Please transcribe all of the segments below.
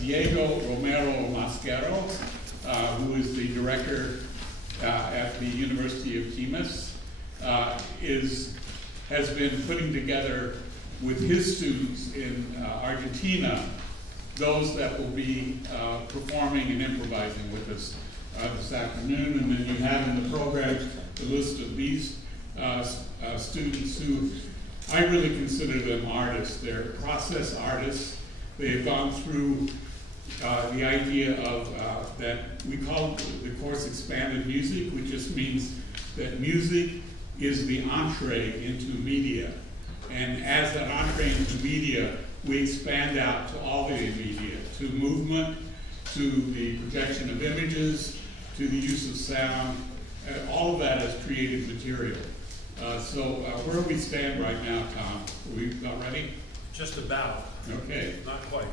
Diego Romero Masquero, who is the director at the University of Quemes, has been putting together with his students in Argentina those that will be performing and improvising with us this afternoon. And then you have in the program the list of these students who I really consider them artists. They're process artists. They have gone through the idea of that we call the course expanded music, which just means that music is the entree into media. And as that entree into media, we expand out to all the media, to movement, to the projection of images, to the use of sound. All of that is creative material. So where do we stand right now, Tom? Are we about ready? Just about. Okay. Not quite.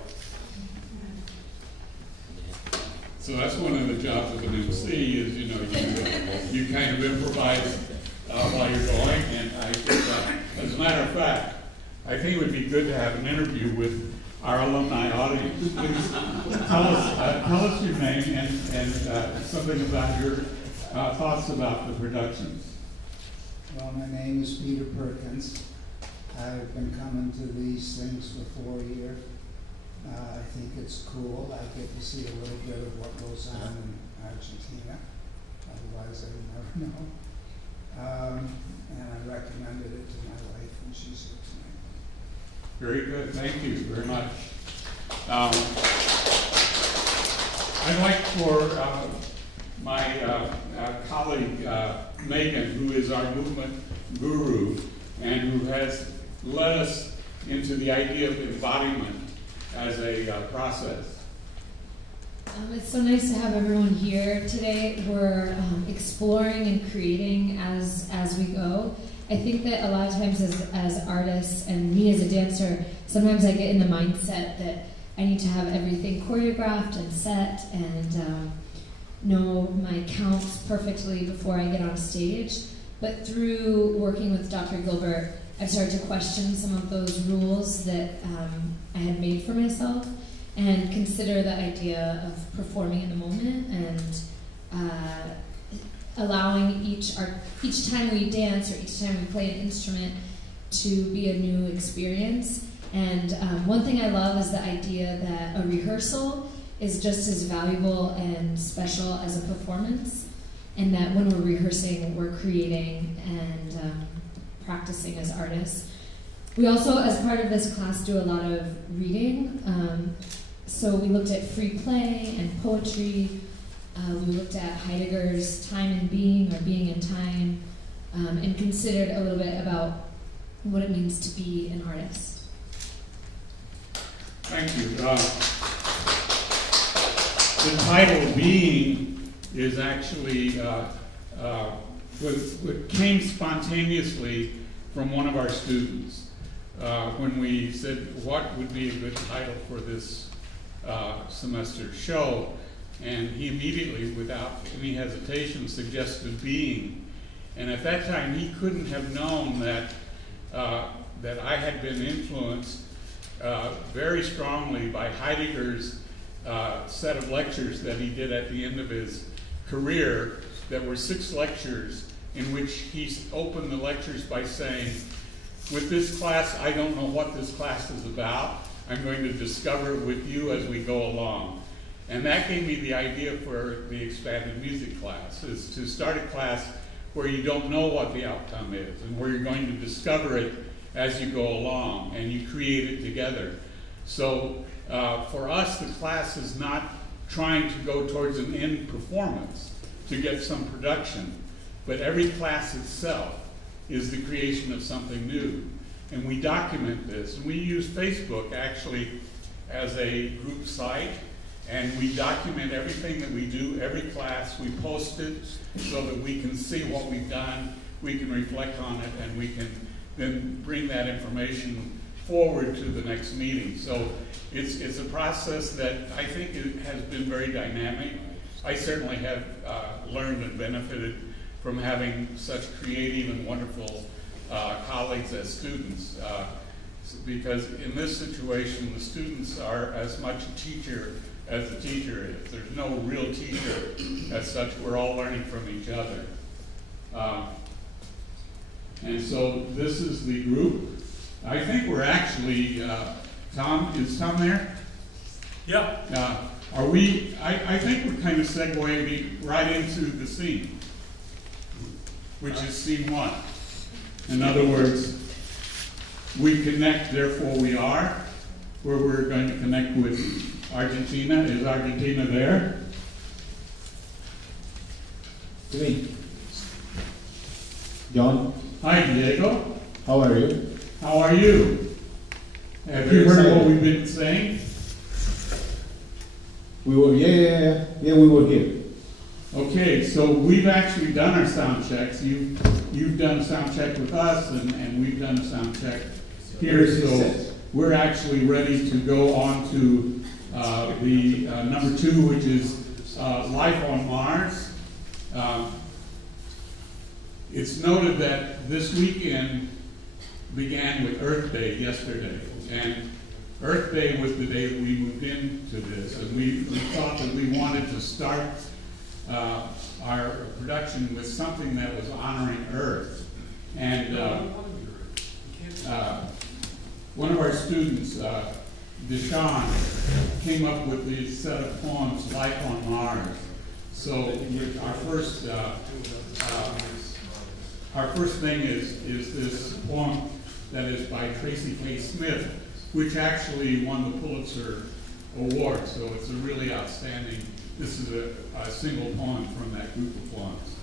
So that's one of the jobs of an MC is, you kind of improvise while you're going. And I think, as a matter of fact, I think it would be good to have an interview with our alumni audience. Please tell us your name and something about your thoughts about the productions. Well, my name is Peter Perkins. I've been coming to these things for 4 years. I think it's cool. I get to see a little bit of what goes on in Argentina. Otherwise, I would never know. And I recommended it to my wife, and she's here tonight. Very good. Thank you very much. I'd like for my colleague, Megan, who is our movement guru and who has led us into the idea of embodiment as a process. It's so nice to have everyone here today. We're exploring and creating as we go. I think that a lot of times as artists and me as a dancer, sometimes I get in the mindset that I need to have everything choreographed and set and know my counts perfectly before I get on stage. But through working with Dr. Gilbert, I've started to question some of those rules that I had made for myself and consider the idea of performing in the moment and allowing each time we dance or each time we play an instrument to be a new experience. And one thing I love is the idea that a rehearsal is just as valuable and special as a performance, and that when we're rehearsing, we're creating and practicing as artists. We also, as part of this class, do a lot of reading. So we looked at free play and poetry. We looked at Heidegger's Time and Being, or Being in Time, and considered a little bit about what it means to be an artist. Thank you. The title Being is actually what came spontaneously from one of our students when we said what would be a good title for this semester's show, and he immediately, without any hesitation, suggested Being. And at that time, he couldn't have known that that I had been influenced very strongly by Heidegger's set of lectures that he did at the end of his career. That were 6 lectures in which he opened the lectures by saying, with this class, I don't know what this class is about. I'm going to discover it with you as we go along. And that gave me the idea for the expanded music class, is to start a class where you don't know what the outcome is and where you're going to discover it as you go along and you create it together. So for us, the class is not trying to go towards an end performance to get some production, but every class itself is the creation of something new. And we document this. And we use Facebook actually as a group site, and we document everything that we do, every class. We post it so that we can see what we've done, we can reflect on it, and we can then bring that information forward to the next meeting. So it's a process that I think has been very dynamic. I certainly have learned and benefited from having such creative and wonderful colleagues as students. because in this situation, the students are as much a teacher as the teacher is. There's no real teacher as such. We're all learning from each other. And so this is the group. I think we're actually, Tom, is Tom there? Yeah. Are we, I think we're kind of segueing right into the scene, which is scene one. In other words, we connect, therefore we are, where we're going to connect with Argentina. Is Argentina there? Me. John. Hi, Diego. How are you? How are you? Have you heard what we've been saying? We were, yeah, we were here. Okay, so we've actually done our sound checks. You've done a sound check with us, and we've done a sound check here. So we're actually ready to go on to the number 2, which is life on Mars. It's noted that this weekend began with Earth Day yesterday, and Earth Day was the day that we moved into this, and we thought that we wanted to start our production with something that was honoring Earth. And one of our students, Deshaun, came up with the set of poems, Life on Mars. So our first thing is this poem that is by Tracy K. Smith, which actually won the Pulitzer Award. So it's a really outstanding, this is a single poem from that group of poems.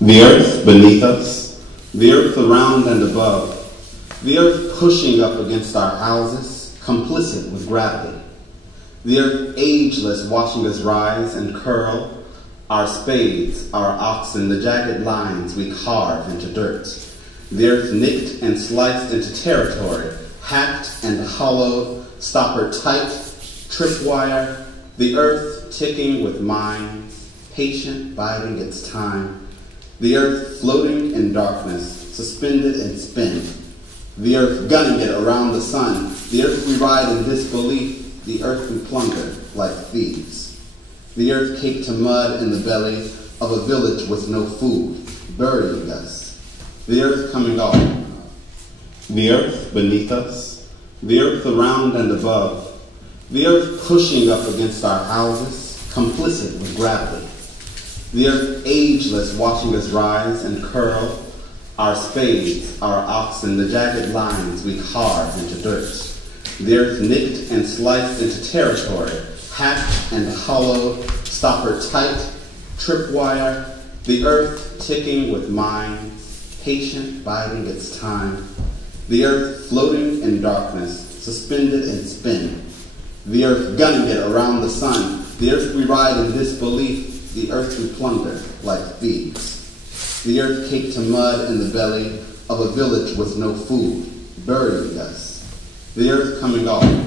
The earth beneath us, the earth around and above, the earth pushing up against our houses, complicit with gravity. The earth ageless watching us rise and curl, our spades, our oxen, the jagged lines we carve into dirt. The earth nicked and sliced into territory, hacked and hollowed, stoppered tight, tripwire, the earth ticking with mines, patient biding its time. The earth floating in darkness, suspended in spin. The earth gunning it around the sun. The earth we ride in disbelief. The earth we plunder like thieves. The earth caked to mud in the belly of a village with no food, burying us. The earth coming off. The earth beneath us. The earth around and above. The earth pushing up against our houses, complicit with gravity. The earth ageless watching us rise and curl, our spades, our oxen, the jagged lines we carve into dirt. The earth nicked and sliced into territory, hacked and hollowed, stoppered tight, tripwire, the earth ticking with mines, patient biding its time. The earth floating in darkness, suspended in spin. The earth gunning it around the sun. The earth we ride in disbelief. The earth we plunder like thieves. The earth caked to mud in the belly of a village with no food, burying us, the earth coming off.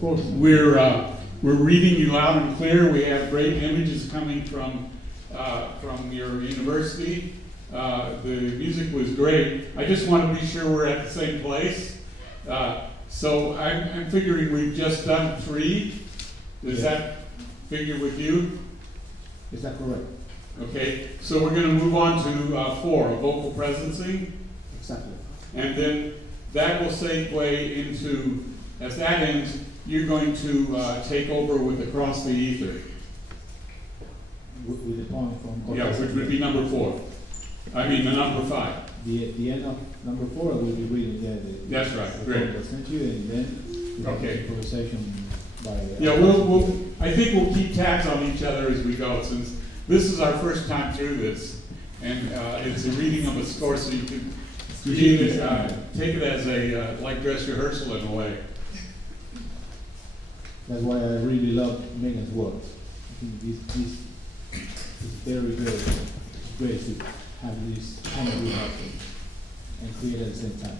Of course. We're reading you loud and clear. We have great images coming from your university. The music was great. I just want to be sure we're at the same place. So I'm figuring we've just done 3. Does that figure with you? Is that correct? Okay, so we're going to move on to 4, a vocal presencing. Exactly. And then that will segue into, as that ends, you're going to take over with Across the Ether. With the poem from Yeah, which would be number 4. I mean, the number 5. The end of number 4, I will be reading That's right, great. I sent you, and then Okay. improvisation by. Yeah, I think we'll keep tabs on each other as we go, since this is our first time through this, and it's a reading of a score, so you can take it as a like dress rehearsal in a way. That's why I really love Megan's work. I think this is very good. It's great to have this kind of rehearsal and create at the same time.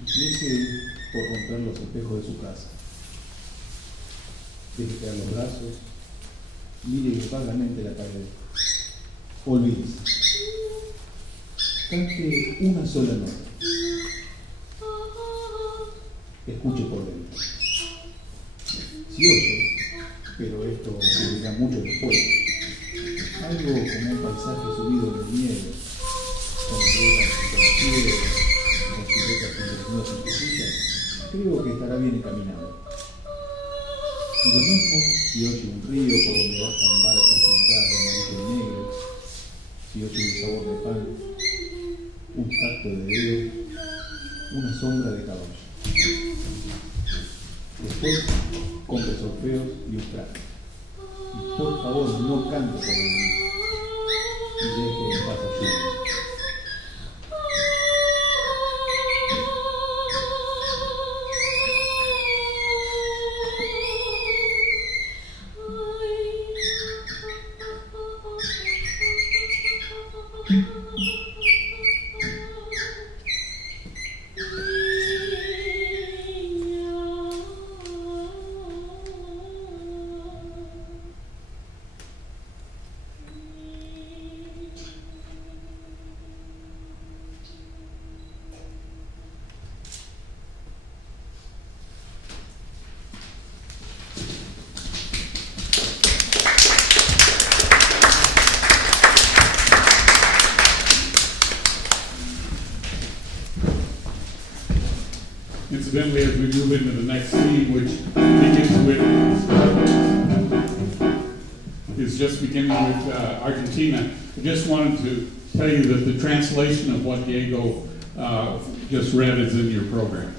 Empiece por romper los espejos de su casa. Deje caer los brazos, mire vagamente la pared. Olvídese. Cante una sola nota. Escuche por dentro. Si oye, pero esto ocurrirá mucho después, algo como un paisaje subido en el nieve, con las ruedas entre las piedras, con siluetas desnudas en cuchillas, creo que estará bien encaminado. Y lo mismo si oye un río por donde bajan barcas pintadas de amarillo y negro, si oye un sabor de pan, un tacto de dedo, una sombra de caballo. Después, compre solfeos y un traje. Y por favor, no cante por el mundo. Y deje en paz a Julie. incidentally, as we move into the next scene, which begins with, is just beginning with Argentina, I just wanted to tell you that the translation of what Diego just read is in your program.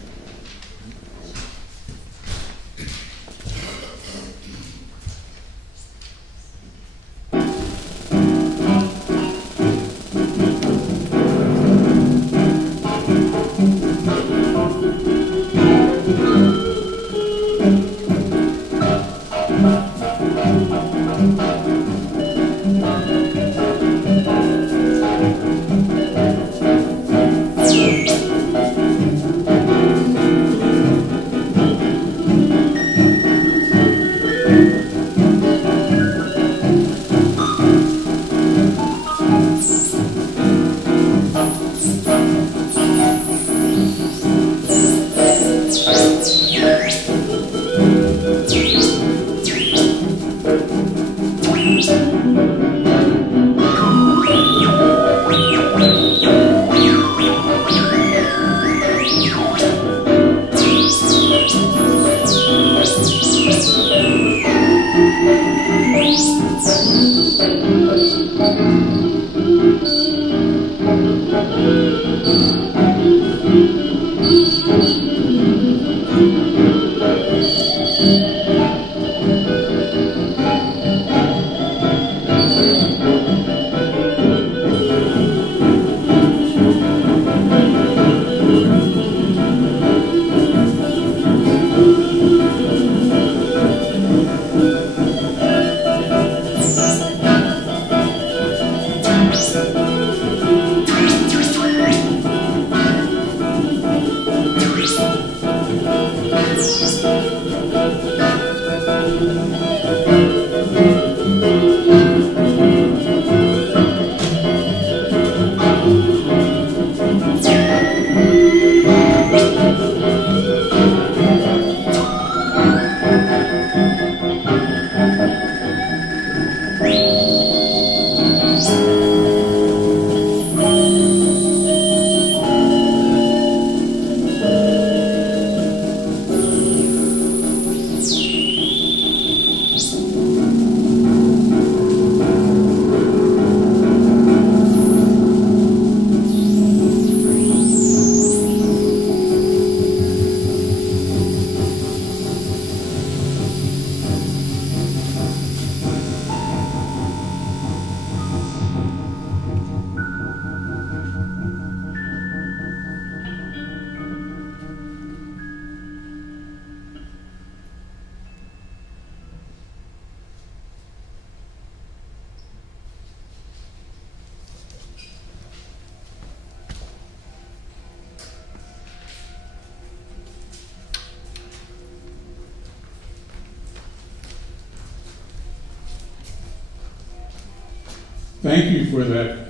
Thank you for that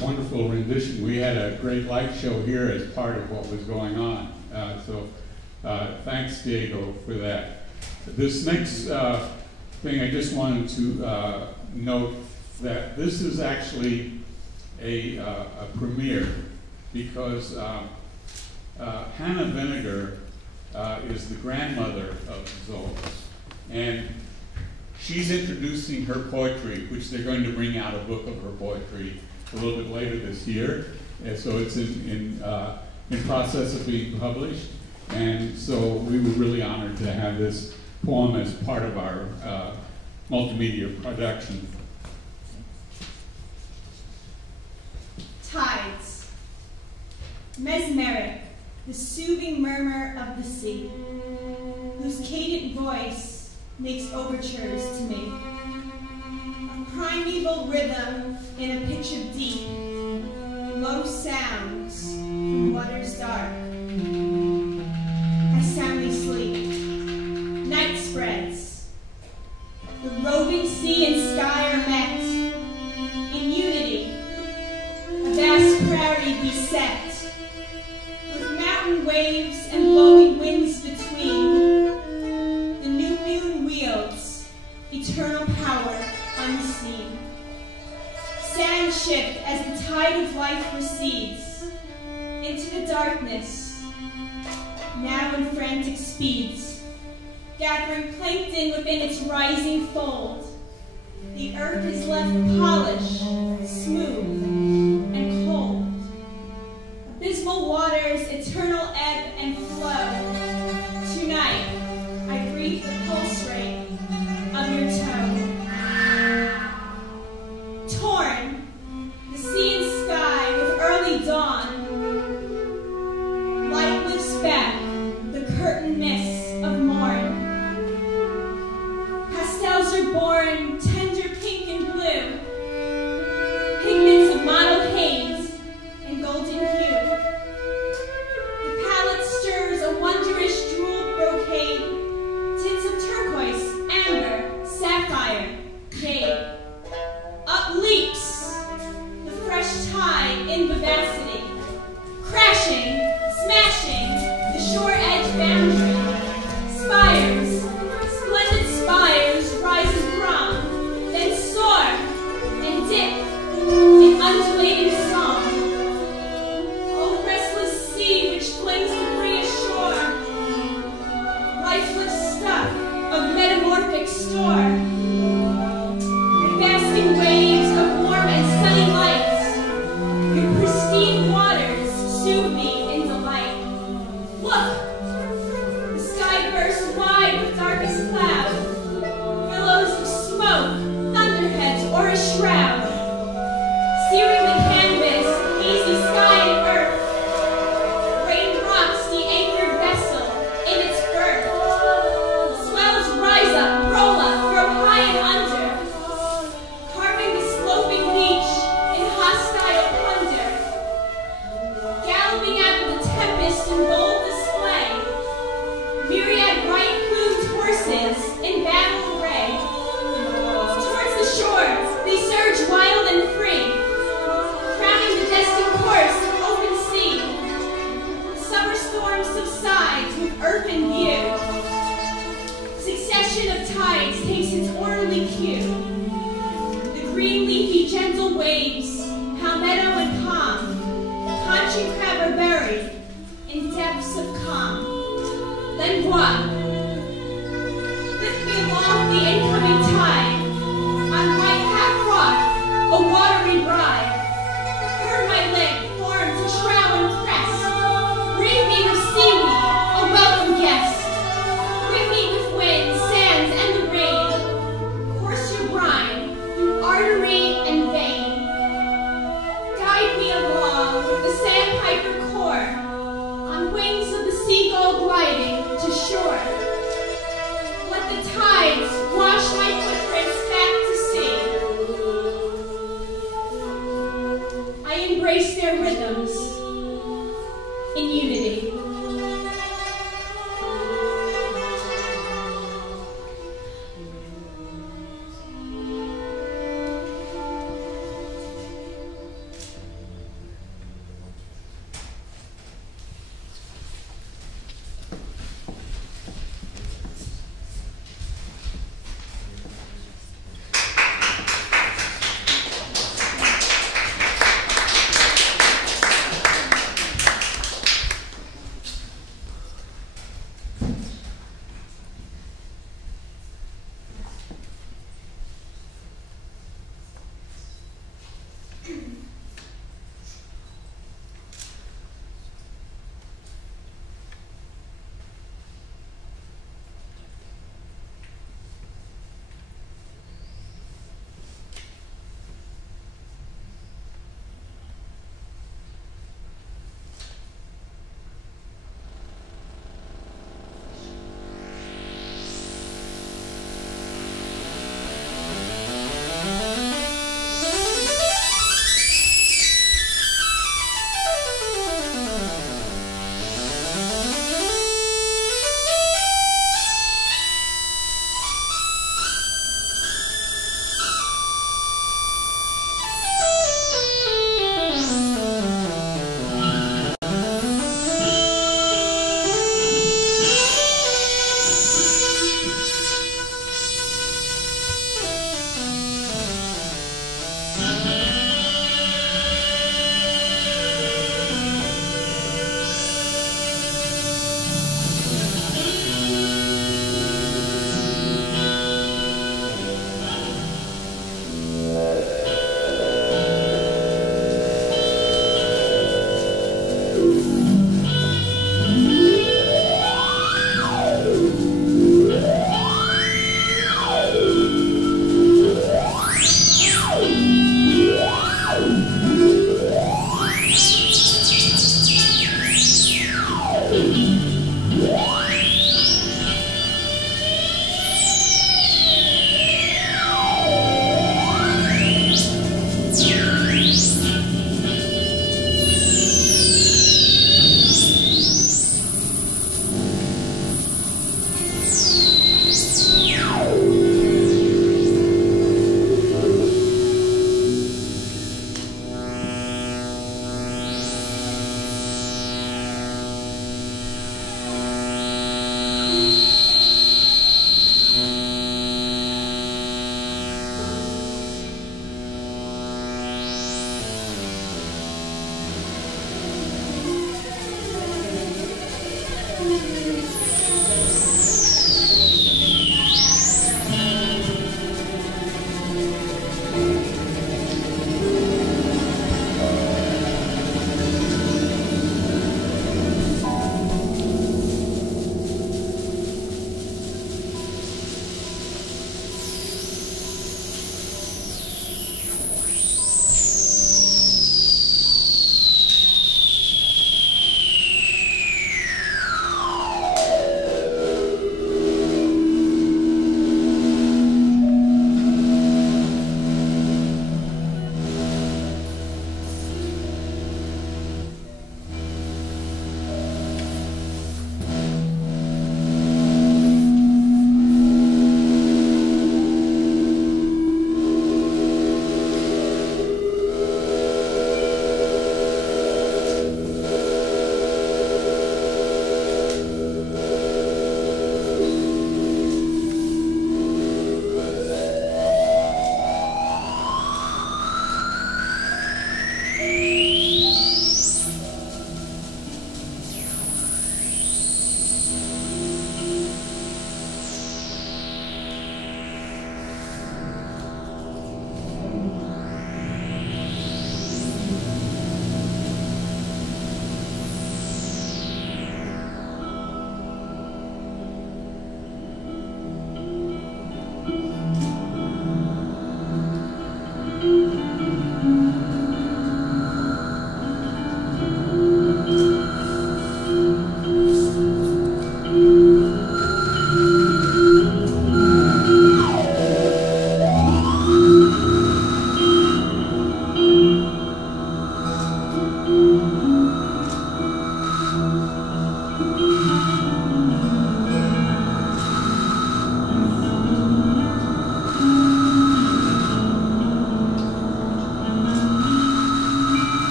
wonderful rendition. We had a great light show here as part of what was going on. So thanks, Diego, for that. This next thing, I just wanted to note that this is actually a premiere because Hannah Vinegar is the grandmother of Zoe. And she's introducing her poetry, which they're going to bring out a book of her poetry a little bit later this year. And so it's in process of being published. And so we were really honored to have this poem as part of our multimedia production. Tides, mesmeric, the soothing murmur of the sea, whose cadent voice makes overtures to me. A primeval rhythm in a pitch of deep, low sounds from waters dark. I soundly sleep. Night spreads. The roving sea and sky are met in unity. A vast prairie beset with mountain waves and blowing winds between. Eternal power unseen. Sand shift as the tide of life recedes into the darkness. now in frantic speeds, gathering plankton within its rising fold. The earth is left polished, smooth, and cold. Abysmal waters, eternal ebb and flow. Tonight, I breathe the pulse rate of your toe. Torn, the sea and sky with early dawn. Light lifts back the curtain mists of morn. Pastels are born, tender pink and blue. Pigments of mottled haze and golden hue. The palette stirs a wondrous jeweled brocade, tints of turquoise, amber, sapphire, jade. Up leaps the fresh tide in vivacity, crashing, smashing the shore edge boundary. Spires, splendid spires rise and throng, then soar and dip in undulating song. O restless sea which flings debris ashore, lifeless stuff of metamorphic store. Basking waves of warm and sunny lights, your pristine waters soothe me in delight. Look, the sky bursts wide with darkest cloud, billows of smoke, thunderheads, or a shroud, searing the canvas, hazy sky and earth. Rain rocks the anchored vessel in its berth. Swells rise up, roll up, grow high and under, carving the sloping beach in hostile plunder. Galloping after the tempest in bold display, myriad bright-plumed horses in battle array. Towards the shore, they surge wild and free, crowning the destined course of open sea. The summer storm subsides with earth in view. Succession of tides takes its orderly cue. The green leafy gentle waves, palmetto and palm, conch and crab are buried in depths of calm. Then what? Lift me aloft the incoming tide, on white half rock, a watery bride. Turn my limp form to shroud and crest, breathe me with seaweed, a welcome guest. Bring me with wind, sands, and the rain, course your brine through artery and vein. Guide me along with the sandpiper core, on wings of the seagull gliding to shore. Let the tides wash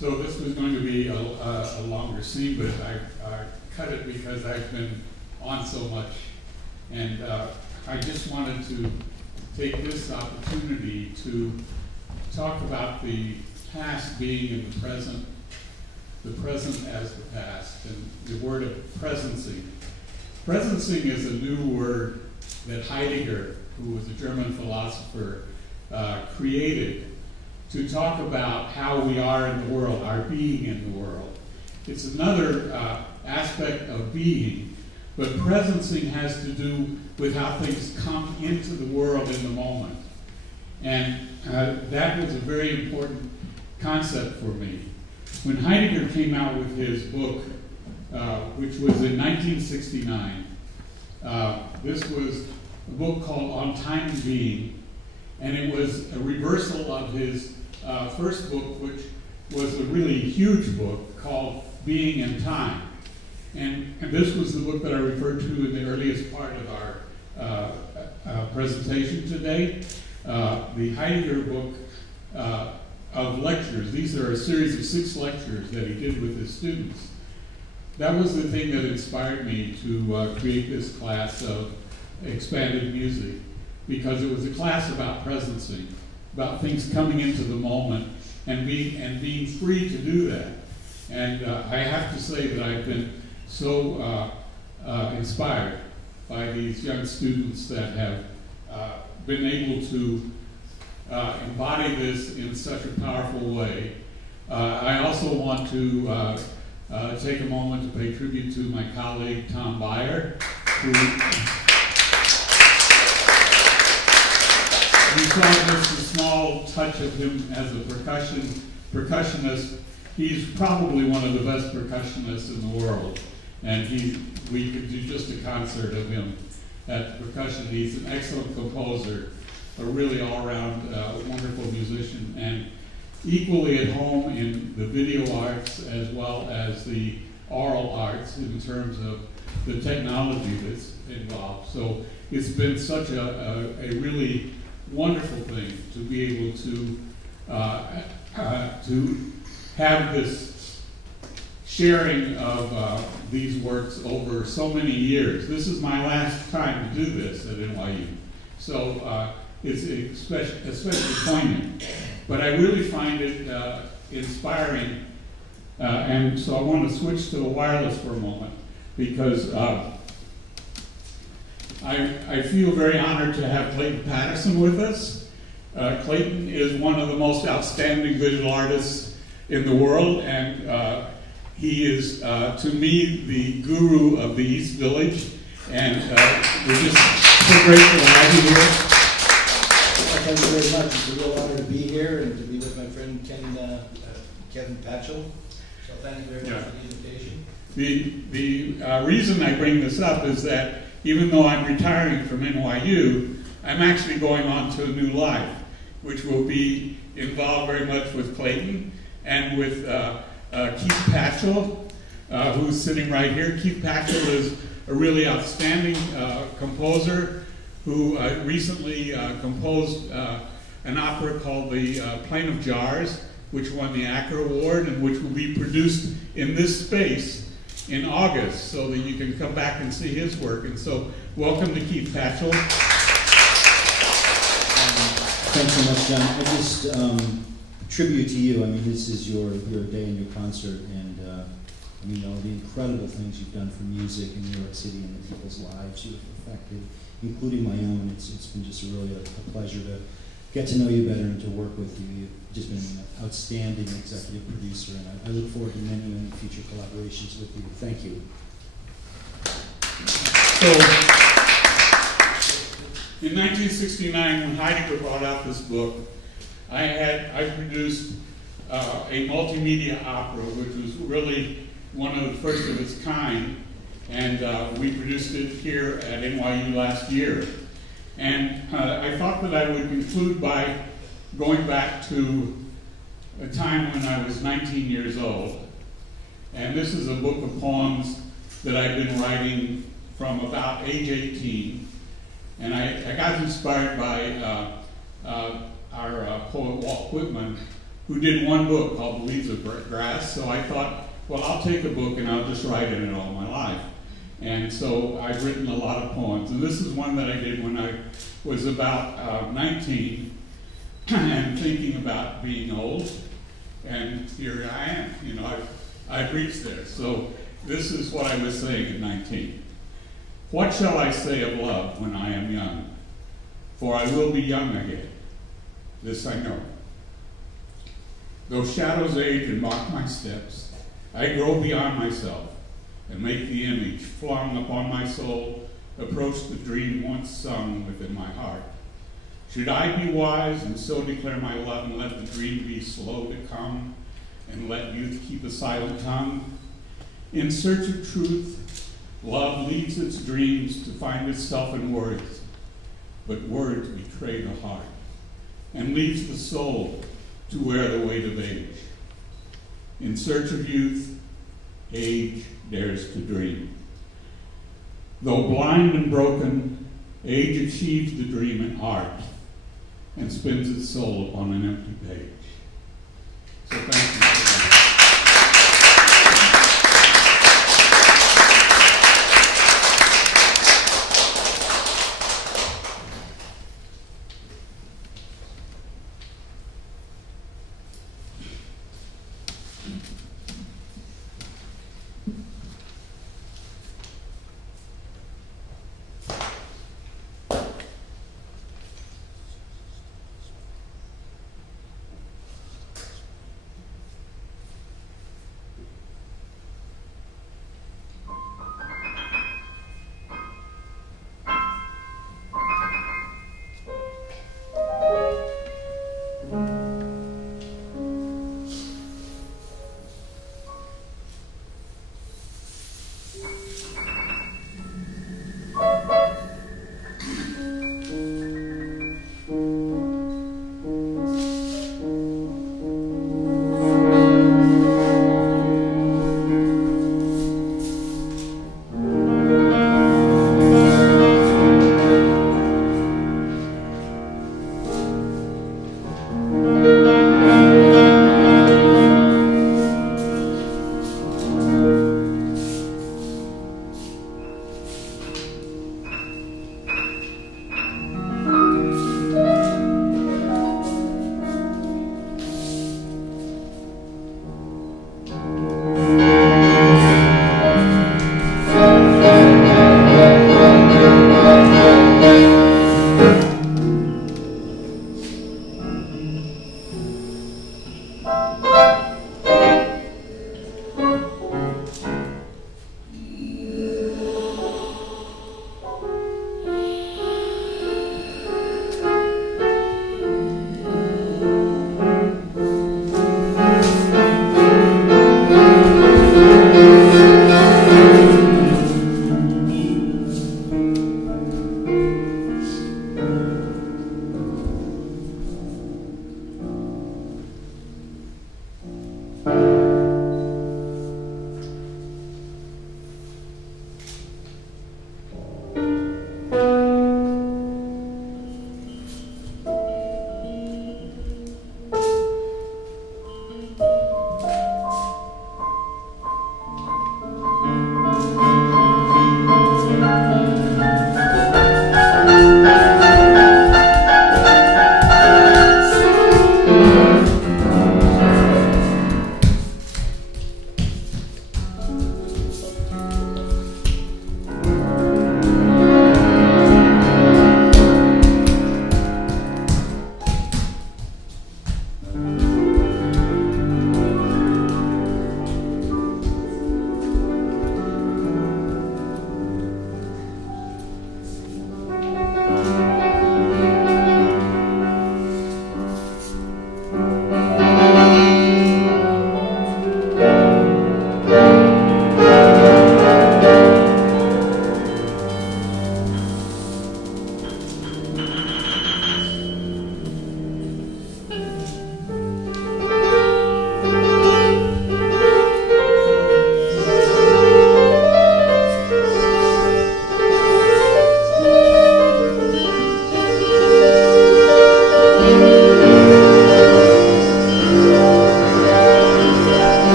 So this was going to be a longer scene, but I cut it because I've been on so much. And I just wanted to take this opportunity to talk about the past being in the present as the past, and the word of presencing. Presencing is a new word that Heidegger, who was a German philosopher, created to talk about how we are in the world, our being in the world. It's another aspect of being, but presencing has to do with how things come into the world in the moment. And that was a very important concept for me. When Heidegger came out with his book, which was in 1969, this was a book called On Time and Being, and it was a reversal of his first book, which was a really huge book called Being and Time. And this was the book that I referred to in the earliest part of our presentation today. The Heidegger book of lectures. These are a series of 6 lectures that he did with his students. That was the thing that inspired me to create this class of expanded music, because it was a class about presencing, about things coming into the moment and being free to do that. And I have to say that I've been so inspired by these young students that have been able to embody this in such a powerful way. I also want to take a moment to pay tribute to my colleague Tom Beyer, who we saw just a small touch of him as a percussionist. He's probably one of the best percussionists in the world, and we could do just a concert of him at percussion. He's an excellent composer, a really all-around wonderful musician, and equally at home in the video arts as well as the oral arts in terms of the technology that's involved. So it's been such a really wonderful thing to be able to have this sharing of these works over so many years. This is my last time to do this at NYU. So it's especially poignant. But I really find it inspiring. And so I want to switch to the wireless for a moment because I feel very honored to have Clayton Patterson with us. Clayton is one of the most outstanding visual artists in the world, and he is, to me, the guru of the East Village, and we're just so grateful to have you here. Well, thank you very much. It's a real honor to be here and to be with my friend Kevin Patchell. So thank you very much for the invitation. The reason I bring this up is that even though I'm retiring from NYU, I'm actually going on to a new life, which will be involved very much with Clayton and with Keith Patchell, who's sitting right here. Keith Patchell is a really outstanding composer who recently composed an opera called The Plain of Jars, which won the Acker Award and which will be produced in this space in August, so that you can come back and see his work. And so, welcome to Keith Patchell. Thanks so much, John. I just tribute to you. I mean, this is your day and your concert, and you know the incredible things you've done for music in New York City and the people's lives you've affected, including my own. It's been just really a pleasure to get to know you better and to work with you. You've just been an outstanding executive producer, and I look forward to many future collaborations with you. Thank you. So, in 1969, when Heidegger brought out this book, I produced a multimedia opera, which was really one of the first of its kind, and we produced it here at NYU last year. And I thought that I would conclude by going back to a time when I was 19 years old. And this is a book of poems that I've been writing from about age 18. And I got inspired by our poet Walt Whitman, who did one book called The Leaves of Grass. So I thought, well, I'll take a book and I'll just write in it all my life. And so I've written a lot of poems. And this is one that I did when I was about 19 and thinking about being old. And here I am. You know, I've reached there. So this is what I was saying at 19. What shall I say of love when I am young? For I will be young again. This I know. Though shadows age and mock my steps, I grow beyond myself and make the image flung upon my soul approach the dream once sung within my heart. Should I be wise and so declare my love and let the dream be slow to come and let youth keep a silent tongue? In search of truth, love leads its dreams to find itself in words, but words betray the heart and leaves the soul to wear the weight of age. In search of youth, age dares to dream. Though blind and broken, age achieves the dream in art and spins its soul upon an empty page. So thank you.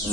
We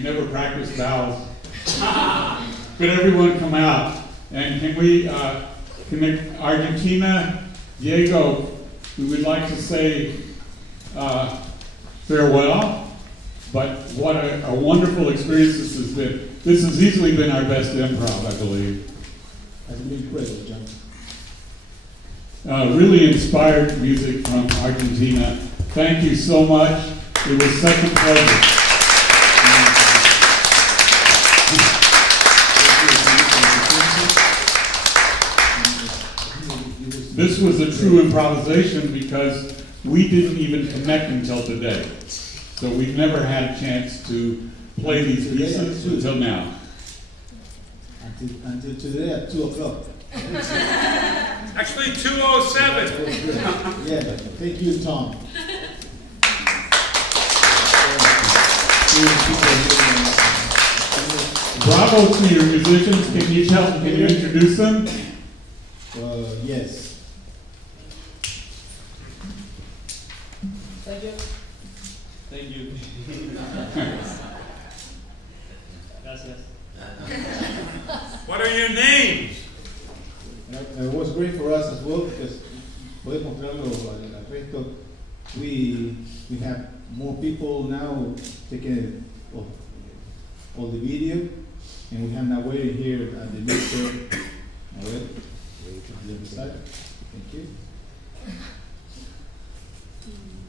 never practice vowels. Could everyone come out? And can we connect Argentina? Diego, we would like to say farewell, but what a wonderful experience this has been. This has easily been our best improv, I believe. Has been great, John. Really inspired music from Argentina. Thank you so much. It was such a pleasure. This was a true improvisation because we didn't even connect until today. So we've never had a chance to play these pieces until now. Until today at 2 o'clock. Actually, 2:07. Yeah, but thank you, Tom. Bravo to your musicians. Can you introduce them? Yes. Thank you. Thank you. Gracias. What are your names? was great for us as well because poder mostrarlo al resto. We have more people now taking all the video, and we have now waiting here at the mixer. All right, the other side. Thank you.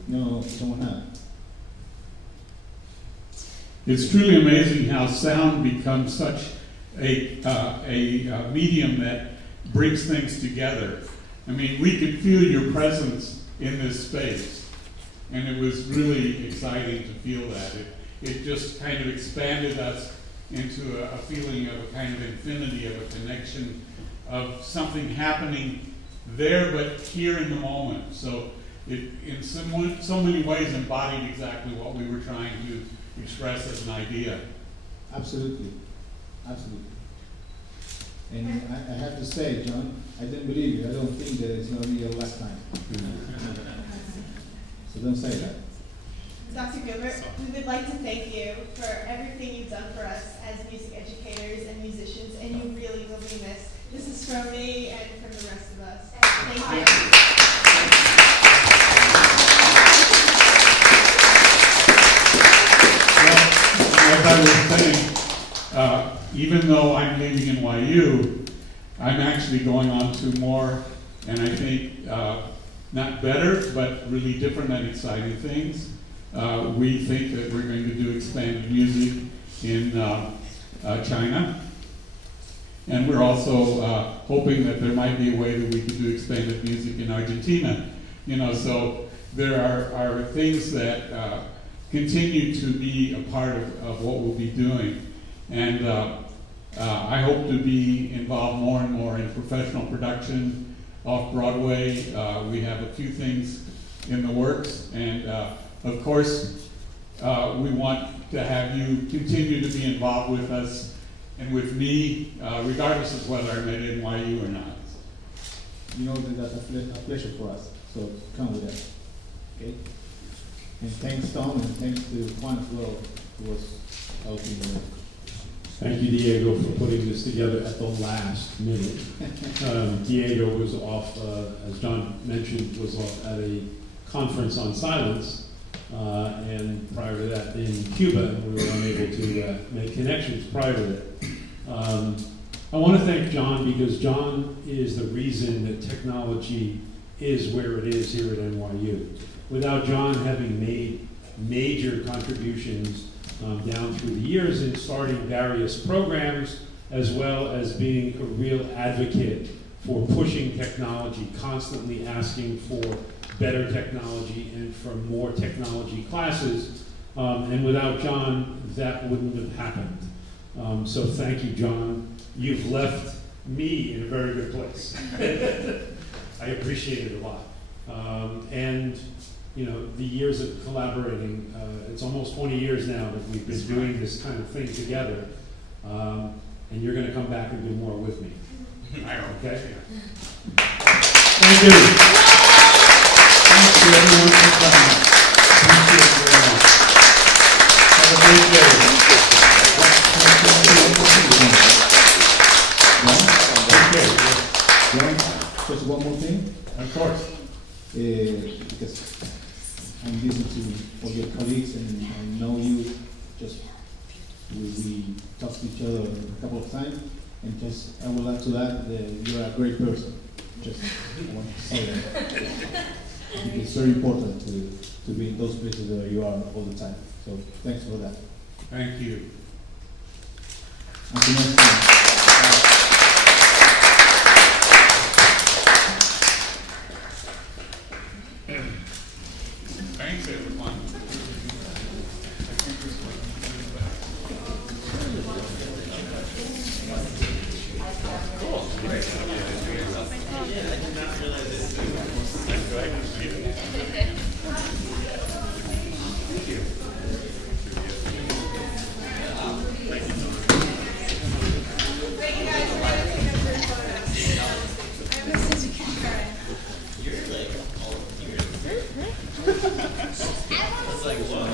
No, someone have. It's truly amazing how sound becomes such a medium that brings things together. I mean, we could feel your presence in this space, and it was really exciting to feel that. It just kind of expanded us into a feeling of a kind of infinity, of a connection, of something happening there but here in the moment. So it, in so many ways, embodied exactly what we were trying to express as an idea. Absolutely, absolutely. And I have to say, John, I didn't believe you. I don't think that it's going to be your last time. So don't say that. Dr. Gilbert, we would like to thank you for everything you've done for us as music educators and musicians, and you really will be missed. This is from me and from the rest of us. Thank you. As I was saying, even though I'm leaving NYU, I'm actually going on to more, and I think not better, but really different and exciting things. We think that we're going to do expanded music in China, and we're also hoping that there might be a way that we could do expanded music in Argentina. You know, so there are things that continue to be a part of what we'll be doing. And I hope to be involved more and more in professional production off-Broadway. We have a few things in the works. And of course, we want to have you continue to be involved with us and with me, regardless of whether I'm at NYU or not. You know that that's a pleasure for us. So come with us. Okay? And thanks, Tom, and thanks to Juan as well, who was helping me. Thank you, Diego, for putting this together at the last minute. Diego was off, as John mentioned, was off at a conference on silence, and prior to that in Cuba, we were unable to make connections prior to that. I want to thank John because John is the reason that technology is where it is here at NYU. Without John having made major contributions down through the years in starting various programs, as well as being a real advocate for pushing technology, constantly asking for better technology and for more technology classes. And without John, that wouldn't have happened. So thank you, John. You've left me in a very good place. I appreciate it a lot. And you know, the years of collaborating, it's almost 20 years now that we've been doing this kind of thing together. And you're going to come back and do more with me. I hope. Okay? Thank you. Thank you, everyone, for coming. Appreciate it very much. Have a great day. Just one more thing. Of course. Because I'm listening to all your colleagues and I know you. Just we talked to each other a couple of times, and just I would like to add that you're a great person. Just I want to say that. It's very important to be in those places where you are all the time. So thanks for that. Thank you. Until next time. Thanks, everyone. It's like, whoa.